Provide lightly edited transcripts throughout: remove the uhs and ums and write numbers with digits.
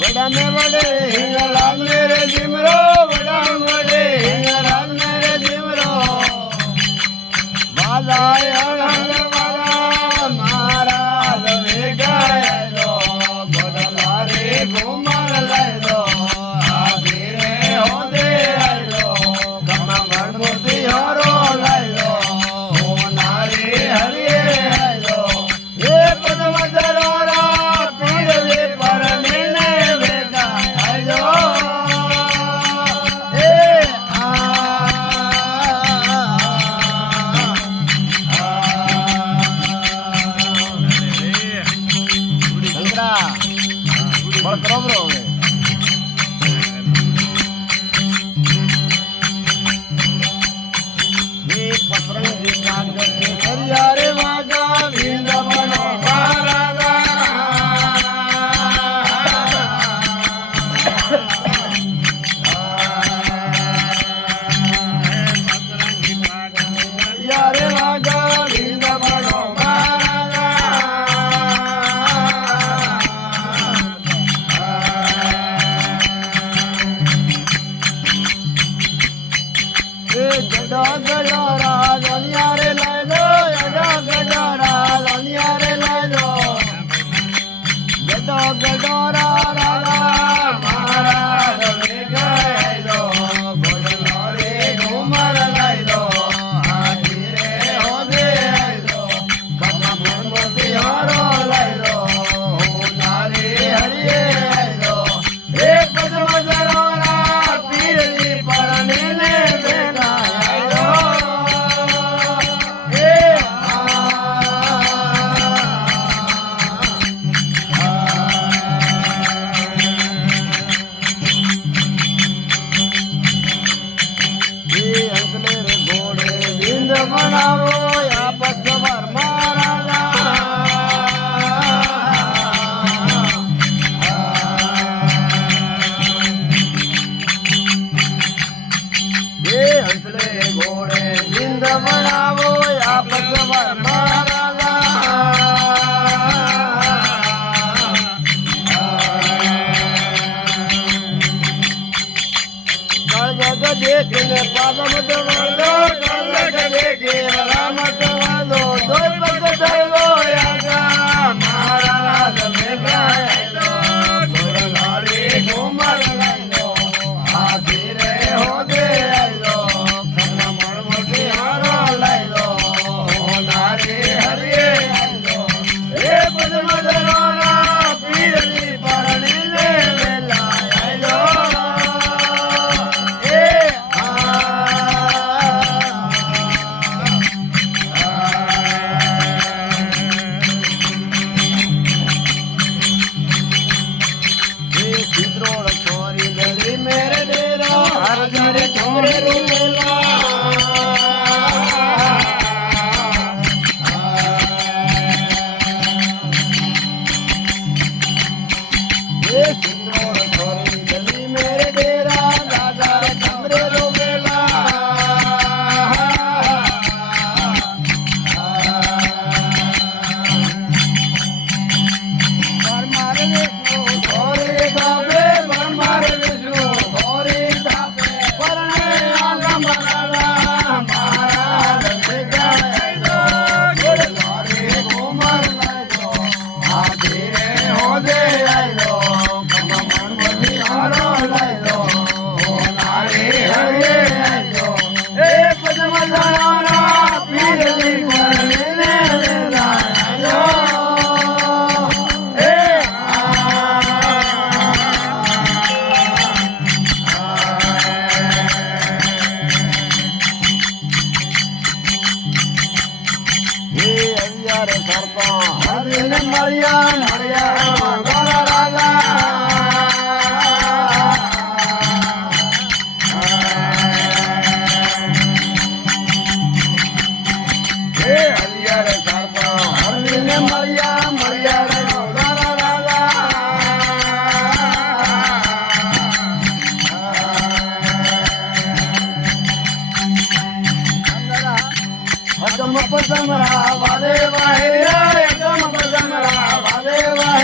वड़ा में वड़े हिंगलाल मेरे जिमरो वड़ा में वड़े हिंगलाल मेरे जिमरो वालाय अड़ंग वाला महाराज में गायलो बदला रे घुमर लायलो आगे रे होदे आयलो कमा गणपति हरो लायलो हो नारे हरिये आयलो ये पदम दरोरा पीर वे परने वेगा आयलो ए बड़ा बराबर हो गए ये पतरंगी कांड के हरियारे वागा विंद बनो महाराजा हरियारे वागा विंद बनो गडा गडा रानिया रे लाई दो गडा गडा रानिया रे लाई दो गडा गडा रारा महाराज रे गाय दो बड़ला रे घुमर लाई दो आजी रे होदे आई दो कमा गणपति हारो लाई दो हो नारे हरिये आई दो हे पद्म जरोरा पीर दी परने ने बनावो या पद्मवर महाराजा ये हंसले घोड़े जिंद बनावो या पद्मवर महाराजा जग देखने पादम दो देखे रामत वालो दो पग धरो यागा महाराज में गायलो गोरलाड़ी घुमर लाइलो आधी रे होदे आइलो कन्ना मणमती हारो लाइलो नारी हरिये आइलो हे पद्म धरोरा पीर दी परणी ने वेला आइलो मेरे डेरा हर घर कमरे रूला ये सिंदूर छोरी गली मेरे डेरा दादा कमरे रूला पर मारे छोरे बाबे पर मारे मरिया मरिया राजा हरियर मरिया मरिया राजा पदम पदम वाले वाहे पदम पदम वाले वाहे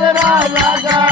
રાજા